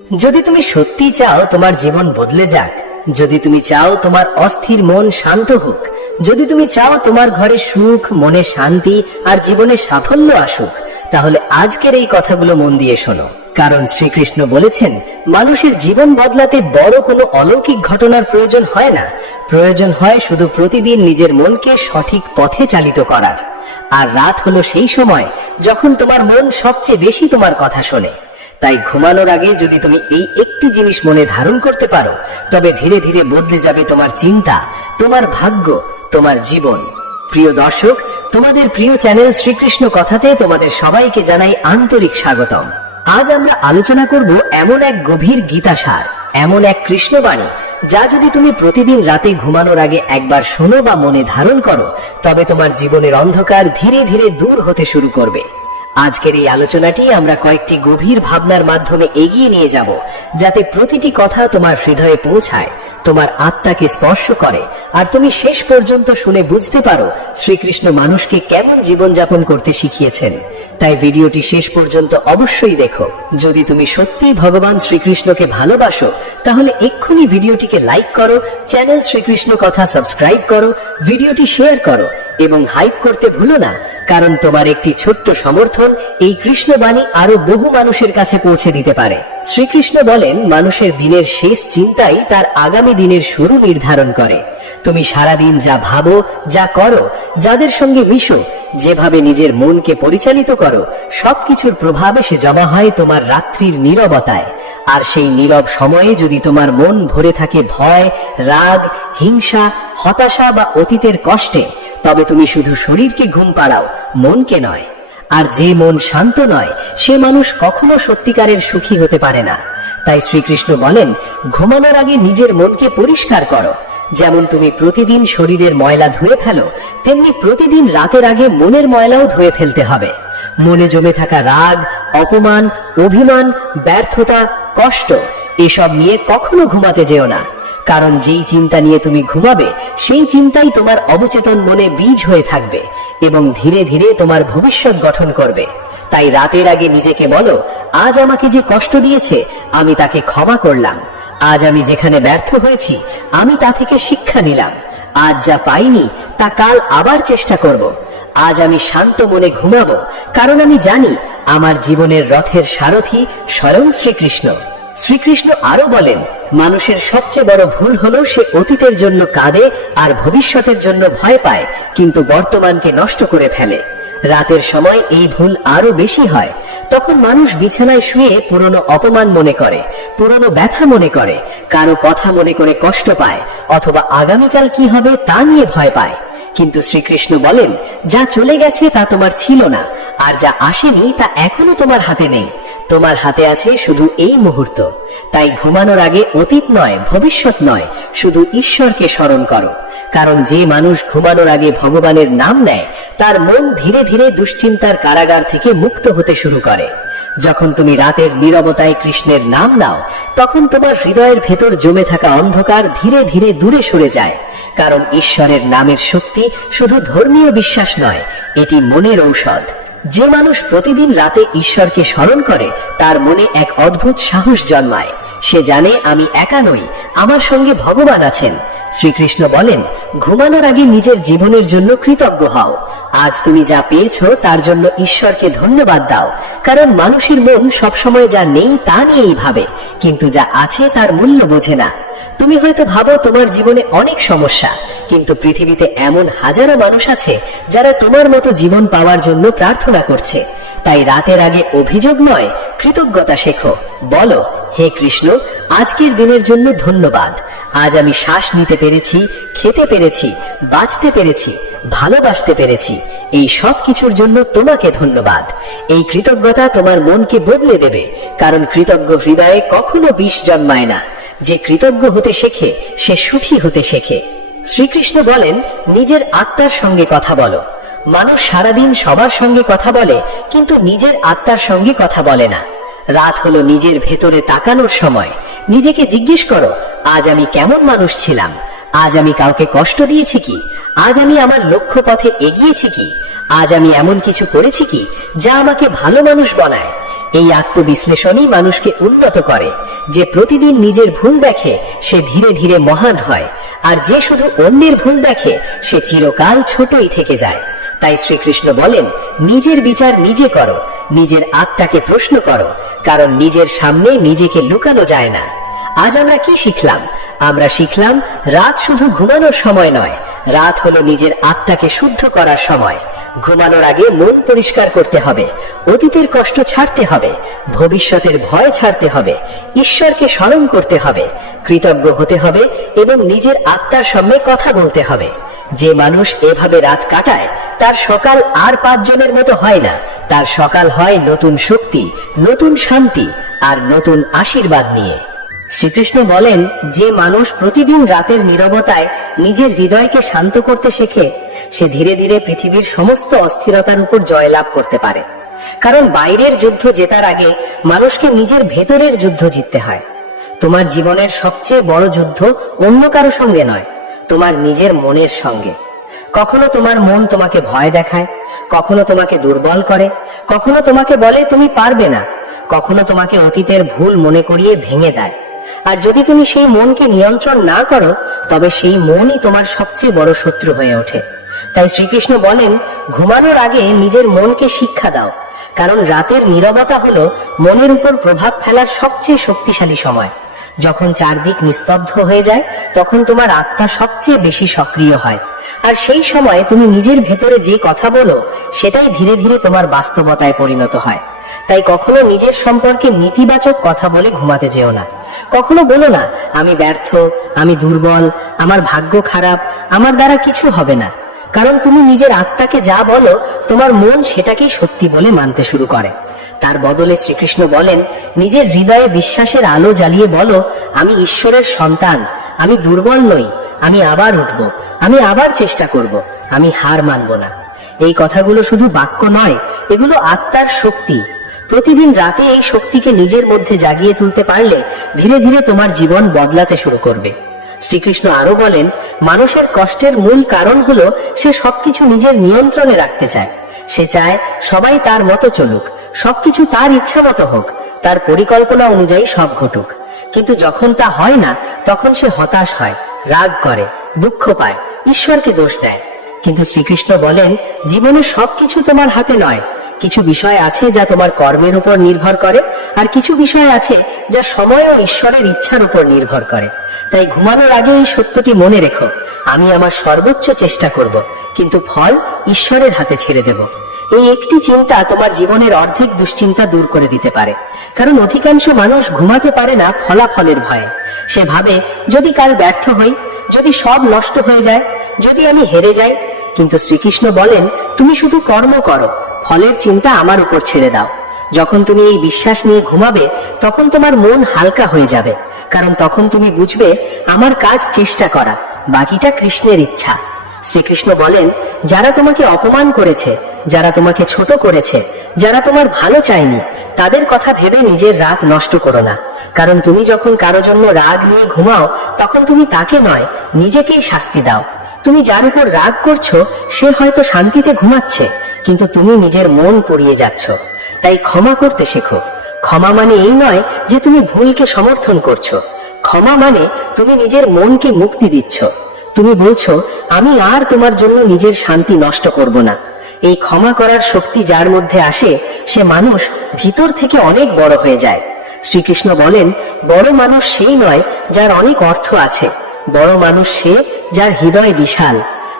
যদি তুমি সত্যি চাও তোমার জীবন বদলে যাক, যদি তুমি চাও তোমার অস্থির মন শান্ত হোক, যদি তুমি চাও তোমার ঘরে সুখ, মনে শান্তি আর জীবনে সাফল্য আসুক, তাহলে আজকের এই কথাগুলো মন দিয়ে শোনো। কারণ শ্রীকৃষ্ণ বলেছেন, মানুষের জীবন বদলাতে বড় কোনো অলৌকিক ঘটনার প্রয়োজন হয় না, প্রয়োজন হয় শুধু প্রতিদিন নিজের মনকে সঠিক পথে চালিত করার। আর রাত হলো সেই সময় যখন তোমার মন সবচেয়ে বেশি তোমার কথা শোনে। তাই ঘুমানোর আগে যদি তুমি এই একটি জিনিস মনে ধারণ করতে পারো, তবে ধীরে ধীরে বদলে যাবে তোমার চিন্তা, তোমার ভাগ্য, তোমার জীবন। প্রিয় দর্শক, তোমাদের প্রিয় চ্যানেল শ্রীকৃষ্ণ কথাতে তোমাদের সবাইকে জানাই আন্তরিক স্বাগতম। আজ আমরা আলোচনা করব এমন এক গভীর গীতাসার, এমন এক কৃষ্ণবাণী, যা যদি তুমি প্রতিদিন রাতে ঘুমানোর আগে একবার শোনো বা মনে ধারণ করো, তবে তোমার জীবনের অন্ধকার ধীরে ধীরে দূর হতে শুরু করবে। আজকের এই আলোচনাটি আমরা কয়েকটি গভীর ভাবনার মাধ্যমে এগিয়ে নিয়ে যাব, যাতে প্রতিটি কথা তোমার হৃদয়ে পৌঁছায়, তোমার আত্মাকে স্পর্শ করে, আর তুমি শেষ পর্যন্ত শুনে বুঝতে পারো শ্রীকৃষ্ণ মানুষকে কেমন জীবনযাপন করতে শিখিয়েছেন। তাই ভিডিওটি শেষ পর্যন্ত অবশ্যই দেখো। যদি তুমি সত্যি ভগবান শ্রীকৃষ্ণকে ভালোবাসো, তাহলে এক্ষুনি ভিডিওটিকে লাইক করো, চ্যানেল শ্রীকৃষ্ণ কথা সাবস্ক্রাইব করো, ভিডিওটি শেয়ার করো এবং হাইপ করতে ভুলো না। কারণ তোমার একটি ছোট্ট সমর্থন এই কৃষ্ণবাণী আরো বহু মানুষের কাছে পৌঁছে দিতে পারে। শ্রীকৃষ্ণ বলেন, মানুষের দিনের শেষ চিন্তাই তার আগামী দিনের শুরু নির্ধারণ করে। তুমি সারাদিন যা ভাবো, যা করো, যাদের সঙ্গে মিশো, যেভাবে নিজের মনকে পরিচালিত করো, সবকিছুর প্রভাব এসে জমা হয় তোমার রাত্রির নীরবতায়। আর সেই নীরব সময়ে যদি তোমার মন ভরে থাকে ভয়, রাগ, হিংসা, হতাশা বা অতীতের কষ্টে, তবে তুমি শুধু শরীরকে ঘুম পাড়াও, মনকে নয়। আর যে মন শান্ত নয়, সে মানুষ কখনো সত্যিকারের সুখী হতে পারে না। তাই শ্রীকৃষ্ণ বলেন, ঘুমানোর আগে নিজের মনকে পরিষ্কার করো। যেমন তুমি প্রতিদিন শরীরের ময়লা ধুয়ে ফেলো, তেমনি প্রতিদিন রাতের আগে মনের ময়লাও ধুয়ে ফেলতে হবে। মনে জমে থাকা রাগ, অপমান, অভিমান, ব্যর্থতা, কষ্ট, এসব নিয়ে কখনো ঘুমাতে যেও না। কারণ যেই চিন্তা নিয়ে তুমি ঘুমাবে, সেই চিন্তাই তোমার অবচেতন মনে বীজ হয়ে থাকবে এবং ধীরে ধীরে তোমার ভবিষ্যৎ গঠন করবে। তাই রাতের আগে নিজেকে বলো, আজ আমাকে যে কষ্ট দিয়েছে, আমি তাকে ক্ষমা করলাম। আজ আমি যেখানে ব্যর্থ হয়েছি, আমি তা থেকে শিক্ষা নিলাম। আজ যা পাইনি, তা কাল আবার চেষ্টা করব। আজ আমি শান্ত মনে ঘুমাবো, কারণ আমি জানি আমার জীবনের রথের সারথি স্বয়ং শ্রীকৃষ্ণ। শ্রীকৃষ্ণ আরো বলেন, মানুষের সবচেয়ে বড় ভুল হলো সে অতীতের জন্য কাঁদে আর ভবিষ্যতের জন্য ভয় পায়, কিন্তু বর্তমানকে নষ্ট করে ফেলে। রাতের সময় এই ভুল আরো বেশি হয়। তখন মানুষ বিছানায় শুয়ে পুরনো অপমান মনে করে, পুরনো ব্যথা মনে করে, কারো কথা মনে করে কষ্ট পায়, অথবা আগামীকাল কি হবে তা নিয়ে ভয় পায়। কিন্তু শ্রীকৃষ্ণ বলেন, যা চলে গেছে তা তোমার ছিল না, আর যা আসেনি তা এখনো তোমার হাতে নেই। তোমার হাতে আছে শুধু এই মুহূর্ত। তাই ঘুমানোর আগে অতীত নয়, ভবিষ্যৎ নয়, শুধু ঈশ্বরকে স্মরণ করো। কারণ যে মানুষ ঘুমানোর আগে ভগবানের নাম নেয়, তার মন ধীরে ধীরে দুশ্চিন্তার কারাগার থেকে মুক্ত হতে শুরু করে। যখন তুমি রাতের নীরবতায় কৃষ্ণের নাম নাও, তখন তোমার হৃদয়ের ভেতর জমে থাকা অন্ধকার ধীরে ধীরে দূরে সরে যায়। কারণ ঈশ্বরের নামের শক্তি শুধু ধর্মীয় বিশ্বাস নয়, এটি মনের ঔষধ। যে মানুষ প্রতিদিন রাতে ঈশ্বরকে স্মরণ করে, তার মনে এক অদ্ভুত সাহস জন্মায়। সে জানে, আমি একা নই, আমার সঙ্গে ভগবান আছেন। শ্রীকৃষ্ণ বলেন, ঘুমানোর আগে নিজের জীবনের জন্য কৃতজ্ঞ হও। আজ তুমি যা পেয়েছো তার জন্য ঈশ্বরকে ধন্যবাদ দাও। কারণ মানুষের মন সবসময় যা নেই তা নিয়েই ভাবে, কিন্তু যা আছে তার মূল্য বোঝে না। তুমি হয়তো ভাবো তোমার জীবনে অনেক সমস্যা, কিন্তু পৃথিবীতে এমন হাজারো মানুষ আছে যারা তোমার মতো জীবন পাওয়ার জন্য প্রার্থনা করছে। তাই রাতের আগে অভিযোগ নয়, কৃতজ্ঞতা শেখো। বলো, হে কৃষ্ণ, আজকের দিনের জন্য ধন্যবাদ। আজ আমি শ্বাস নিতে পেরেছি, খেতে পেরেছি, বাঁচতে পেরেছি, ভালোবাসতে পেরেছি। এই সব কিছুর জন্য তোমাকে ধন্যবাদ। এই কৃতজ্ঞতা তোমার মনকে বদলে দেবে। কারণ কৃতজ্ঞ হৃদয়ে কখনো বিষ জন্মায় না। যে কৃতজ্ঞ হতে শেখে, সে সুখী হতে শেখে। শ্রীকৃষ্ণ বলেন, নিজের আত্মার সঙ্গে কথা বলো। মানুষ সারাদিন সবার সঙ্গে কথা বলে, কিন্তু নিজের আত্মার সঙ্গে কথা বলে না। রাত হলো নিজের ভেতরে তাকানোর সময়। নিজেকে জিজ্ঞেস করো, আজ আমি কেমন মানুষ ছিলাম? আজ আমি কাউকে কষ্ট দিয়েছি কি? আজ আমি আমার লক্ষ্য পথে এগিয়েছি কি? আজ আমি এমন কিছু করেছি কি যা আমাকে ভালো মানুষ বানায়? এই আত্মবিশ্লেষণই মানুষকে উন্নত করে। যে প্রতিদিন নিজের ভুল দেখে সে ধীরে ধীরে মহান হয়, আর যে শুধু অন্যের ভুল দেখে সে চিরকাল ছোটই থেকে যায়। তাই শ্রীকৃষ্ণ বলেন, নিজের বিচার নিজে করো, নিজের আত্মাকে প্রশ্ন করো, কারণ নিজের সামনে নিজেকে লুকানো যায় না। আজ আমরা কি শিখলাম? আমরা শিখলাম রাত শুধু ঘুমানোর সময় নয়, রাত হলো নিজের আত্মাকে শুদ্ধ করার সময়। ঘুমানোর আগে মন পরিষ্কার করতে হবে, অতীতের কষ্ট ছাড়তে হবে, ভবিষ্যতের ভয় ছাড়তে হবে, ঈশ্বরকে স্মরণ করতে হবে, কৃতজ্ঞ হতে হবে এবং নিজের আত্মার সামনে কথা বলতে হবে। যে মানুষ এভাবে রাত কাটায় তার সকাল আর 5 জনের মতো হয় না, তার সকাল হয় নতুন শক্তি, নতুন শান্তি আর নতুন আশীর্বাদ নিয়ে। শ্রীকৃষ্ণ বলেন, যে মানুষ প্রতিদিন রাতের নীরবতায় নিজের হৃদয়কে শান্ত করতে শেখে সে ধীরে ধীরে পৃথিবীর সমস্ত অস্থিরতার উপর জয়লাভ করতে পারে। কারণ বাইরের যুদ্ধ জেতার আগে মানুষকে নিজের ভেতরের যুদ্ধ জিততে হয়। তোমার জীবনের সবচেয়ে বড় যুদ্ধ অন্য কারো সঙ্গে নয়, তোমার নিজের মনের সঙ্গে। কখনো তোমার মন তোমাকে ভয় দেখায়, কখনো তোমাকে দুর্বল করে, কখনো তোমাকে বলে তুমি পারবে না, কখনো তোমাকে অতীতের ভুল মনে করিয়ে ভেঙে দেয়। আর যদি তুমি সেই মনকে নিয়ন্ত্রণ না করো তবে সেই মনই তোমার সবচেয়ে বড় শত্রু হয়ে ওঠে। তাই শ্রীকৃষ্ণ বলেন, ঘুমানোর আগে নিজের মনকে শিক্ষা দাও, কারণ রাতের নীরবতা হলো মনের উপর প্রভাব ফেলার সবচেয়ে শক্তিশালী সময়। যখন চারদিক নিস্তব্ধ হয়ে যায় তখন তোমার আত্মা সবচেয়ে বেশি সক্রিয় হয়, আর সেই সময় তুমি নিজের ভেতরে যে কথা বলো সেটাই ধীরে ধীরে তোমার বাস্তবতায় পরিণত হয়। তাই কখনো নিজের সম্পর্কে নেতিবাচক কথা বলে ঘুমাতে যেও না। কখনো বলো না, আমি ব্যর্থ, আমি দুর্বল, আমার ভাগ্য খারাপ, আমার দ্বারা কিছু হবে না। কারণ তুমি নিজের আত্মাকে যা বলো তোমার মন সেটাকেই সত্যি বলে মানতে শুরু করে। তার বদলে শ্রীকৃষ্ণ বলেন, নিজের হৃদয়ে বিশ্বাসের আলো জ্বালিয়ে বলো, আমি ঈশ্বরের সন্তান, আমি দুর্বল নই, আমি আবার উঠব, আমি আবার চেষ্টা করব, আমি হার মানব না। এই কথাগুলো শুধু বাক্য নয়, এগুলো আত্মার শক্তি। প্রতিদিন রাতে এই শক্তিকে নিজের মধ্যে জাগিয়ে তুলতে পারলে ধীরে ধীরে তোমার জীবন বদলাতে শুরু করবে। শ্রীকৃষ্ণ আরো বলেন, মানুষের কষ্টের মূল কারণ হলো সে সবকিছু নিজের নিয়ন্ত্রণে রাখতে চায়। সে চায় সবাই তার মতো চলুক, সবকিছু তার ইচ্ছা মতো হোক, তার পরিকল্পনা অনুযায়ী সব ঘটুক। কিন্তু যখন তা হয় না তখন সে হতাশ হয়, রাগ করে, দুঃখ পায়, ঈশ্বরকে দোষ দেয়। কিন্তু শ্রীকৃষ্ণ বলেন, জীবনে সবকিছু তোমার হাতে নয়। কিছু বিষয় আছে যা তোমার কর্মের উপর নির্ভর করে, আর কিছু বিষয় আছে যা সময় ও ঈশ্বরের ইচ্ছার উপর নির্ভর করে। তাই ঘুমানোর আগে এই সত্যটি মনে রেখো, আমি আমার সর্বোচ্চ চেষ্টা করব, কিন্তু ফল ঈশ্বরের হাতে ছেড়ে দেব। এই একটি চিন্তা তোমার জীবনের অর্ধেক দুশ্চিন্তা দূর করে দিতে পারে। কারণ অধিকাংশ মানুষ ঘুমাতে পারে না ফলাফলের ভয়ে। সে ভাবে, যদি কাল ব্যর্থ হই, যদি সব নষ্ট হয়ে যায়, যদি আমি হেরে যাই। কিন্তু শ্রীকৃষ্ণ বলেন, তুমি শুধু কর্ম করো, ফলের চিন্তা আমার উপর ছেড়ে দাও। যখন তুমি এই বিশ্বাস নিয়ে ঘুমাবে তখন তোমার মন হালকা হয়ে যাবে, কারণ তখন তুমি বুঝবে আমার কাজ চেষ্টা করা, বাকিটা কৃষ্ণের ইচ্ছা। শ্রীকৃষ্ণ বলেন, যারা তোমাকে অপমান করেছে, যারা তোমাকে ছোট করেছে, যারা তোমার ভালো চায়নি, তাদের কথা ভেবে নিজের রাত নষ্ট করো না। কারণ তুমি যখন কারো জন্য রাগ নিয়ে ঘুমাও তখন তুমি তাকে নয়, নিজেকেই শাস্তি দাও। তুমি যার উপর রাগ করছো সে হয়তো শান্তিতে ঘুমাচ্ছে, কিন্তু তুমি নিজের মন পুড়িয়ে যাচ্ছ। তাই ক্ষমা করতে শেখো। ক্ষমা মানে এই নয় যে তুমি ভুলকে সমর্থন করছো। ক্ষমা মানে তুমি নিজের মনকে মুক্তি দিচ্ছ। তুমি বলছো, আমি আর তোমার জন্য নিজের শান্তি নষ্ট করব না। এই ক্ষমা করার শক্তি যার মধ্যে আসে সে মানুষ ভিতর থেকে অনেক বড় হয়ে যায়। শ্রীকৃষ্ণ বলেন, বড় মানুষ সেই নয় যার অনেক অর্থ আছে, বড় মানুষ সে যার হৃদয় বিশাল।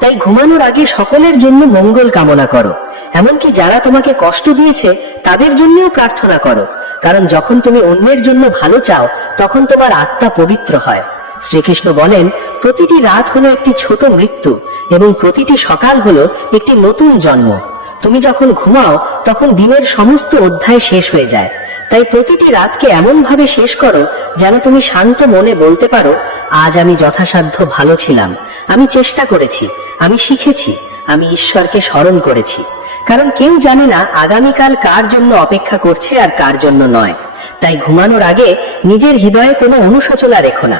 তাই ঘুমানোর আগে সকলের জন্য মঙ্গল কামনা করো, এমনকি যারা তোমাকে কষ্ট দিয়েছে তাদের জন্যও প্রার্থনা করো। কারণ যখন তুমি অন্যের জন্য ভালো চাও তখন তোমার আত্মা পবিত্র হয়। শ্রীকৃষ্ণ বলেন, প্রতিটি রাত হলো একটি ছোট মৃত্যু এবং প্রতিটি সকাল হলো একটি নতুন জন্ম। তুমি যখন ঘুমাও তখন দিনের সমস্ত অধ্যায় শেষ হয়ে যায়। তাই প্রতিটি রাতকে এমন ভাবে শেষ করো যেন তুমি শান্ত মনে বলতে পারো, আজ আমি যথাসাধ্য ভালো ছিলাম, আমি চেষ্টা করেছি, আমি শিখেছি, আমি ঈশ্বরকে স্মরণ করেছি। কারণ কেউ জানে না আগামীকাল কার জন্য অপেক্ষা করছে আর কার জন্য নয়। তাই ঘুমানোর আগে নিজের হৃদয়ে কোনো অনুশোচনা রেখো না।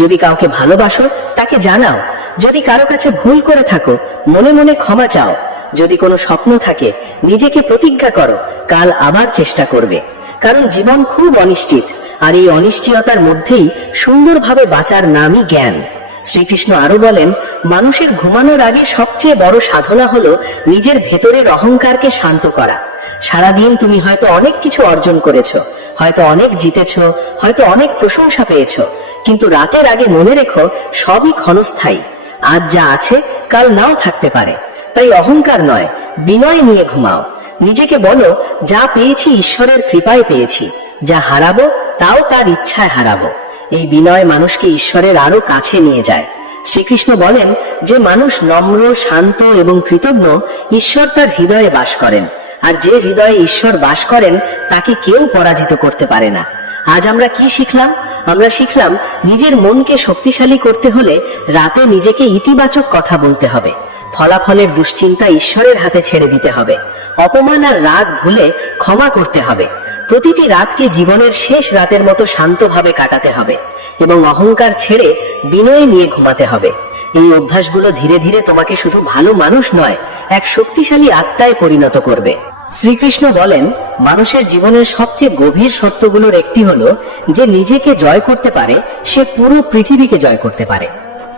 যদি কাউকে ভালোবাসো তাকে জানাও, যদি কারো কাছে ভুল করে থাকো মনে মনে ক্ষমা চাও, যদি কোনো স্বপ্ন থাকে নিজেকে প্রতিজ্ঞা করো কাল আবার চেষ্টা করবে। কারণ জীবন খুব অনিশ্চিত, আর এই অনিশ্চয়তার মধ্যেই সুন্দরভাবে বাঁচার নামই জ্ঞান। শ্রীকৃষ্ণ আরো বলেন, মানুষের ঘুমানোর আগে সবচেয়ে বড় সাধনা হলো নিজের ভেতরের অহংকারকে শান্ত করা। সারাদিন তুমি হয়তো অনেক কিছু অর্জন করেছো, হয়তো অনেক জিতেছো, হয়তো অনেক প্রশংসা পেয়েছো, কিন্তু রাতের আগে মনে রেখো সবই ক্ষণস্থায়ী। আজ যা আছে কাল নাও থাকতে পারে। তাই অহংকার নয়, বিনয় নিয়ে ঘুমাও। নিজেকে বলো, যা পেয়েছি ঈশ্বরের কৃপায় পেয়েছি, যা হারাবো তাও তার ইচ্ছায় হারাবো। এই বিনয় মানুষকে ঈশ্বরের আরো কাছে নিয়ে যায়। শ্রীকৃষ্ণ বলেন, যে মানুষ নম্র, শান্ত এবং কৃতজ্ঞ, ঈশ্বর তার হৃদয়ে বাস করেন। আর যে হৃদয়ে ঈশ্বর বাস করেন তাকে কেউ পরাজিত করতে পারে না। আজ আমরা কি শিখলাম? আমরা শিখলাম, নিজের মনকে শক্তিশালী করতে হলে রাতে নিজেকে ইতিবাচক কথা বলতে হবে। ফলাফলের দুশ্চিন্তা ঈশ্বরের হাতে ছেড়ে দিতে হবে। অপমান আর রাগ ভুলে ক্ষমা করতে হবে। প্রতিটি রাতকে জীবনের শেষ রাতের মতো শান্তভাবে কাটাতে হবে এবং অহংকার ছেড়ে বিনয় নিয়ে ঘুমাতে হবে। এই অভ্যাসগুলো ধীরে ধীরে তোমাকে শুধু ভালো মানুষ নয়, এক শক্তিশালী আত্মায় পরিণত করবে। শ্রীকৃষ্ণ বলেন, মানুষের জীবনের সবচেয়ে গভীর সত্যগুলোর একটি হলো, যে নিজেকে জয় করতে পারে সে পুরো পৃথিবীকে জয় করতে পারে।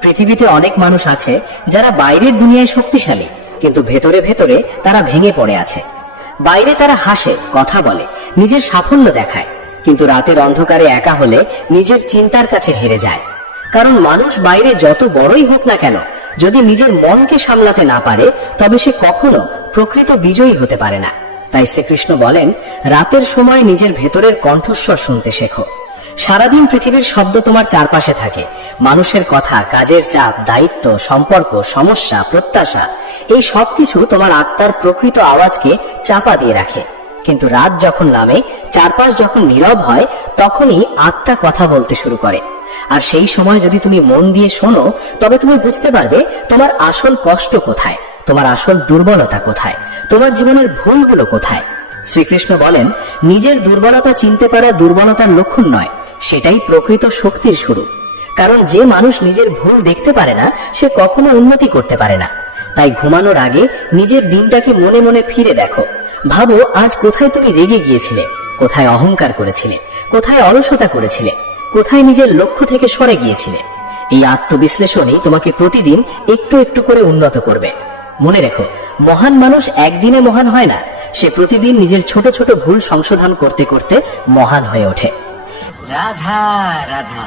পৃথিবীতে অনেক মানুষ আছে যারা বাইরের দুনিয়ায় শক্তিশালী, কিন্তু ভেতরে ভেতরে তারা ভেঙে পড়ে আছে। বাইরে তারা হাসে, কথা বলে, নিজের সাফল্য দেখায়, কিন্তু রাতের অন্ধকারে একা হলে নিজের চিন্তার কাছে হেরে যায়। কারণ মানুষ বাইরে যত বড়ই হোক না কেন, যদি নিজের মনকে সামলাতে না পারে তবে সে কখনো প্রকৃত বিজয়ী হতে পারে না। তাই শ্রীকৃষ্ণ বলেন, রাতের সময় নিজের ভেতরের কণ্ঠস্বর শুনতে শেখো। সারাদিন পৃথিবীর শব্দ তোমার চারপাশে থাকে, মানুষের কথা, কাজের চাপ, দায়িত্ব, সম্পর্ক, সমস্যা, প্রত্যাশা, এই সবকিছু তোমার আত্মার প্রকৃত আওয়াজকে চাপা দিয়ে রাখে। কিন্তু রাত যখন নামে, চারপাশ যখন নীরব হয়, তখনই আত্মা কথা বলতে শুরু করে। আর সেই সময় যদি তুমি মন দিয়ে শোনো, তবে তুমি বুঝতে পারবে তোমার আসল কষ্ট কোথায়, তোমার আসল দুর্বলতা কোথায়, তোমার জীবনের ভুলগুলো কোথায়। শ্রীকৃষ্ণ বলেন, নিজের দুর্বলতা চিনতে পারা দুর্বলতার লক্ষণ নয়, সেটাই প্রকৃত শক্তির শুরু। কারণ যে মানুষ নিজের ভুল দেখতে পারে না, সে কখনো উন্নতি করতে পারে না। তাই ঘুমানোর আগে নিজের দিনটাকে মনে মনে ফিরে দেখো। ভাবো, আজ কোথায় তুমি রেগে গিয়েছিলে, কোথায় অহংকার করেছিলে, কোথায় অলসতা করেছিলে, কোথায় নিজের লক্ষ্য থেকে সরে গিয়েছিলে। এই আত্মবিশ্লেষণই তোমাকে প্রতিদিন একটু একটু করে উন্নত করবে। মনে রেখো, মহান মানুষ একদিনে মহান হয় না, সে প্রতিদিন নিজের ছোট ছোট ভুল সংশোধন করতে করতে মহান হয়ে ওঠে। রাধা রাধা।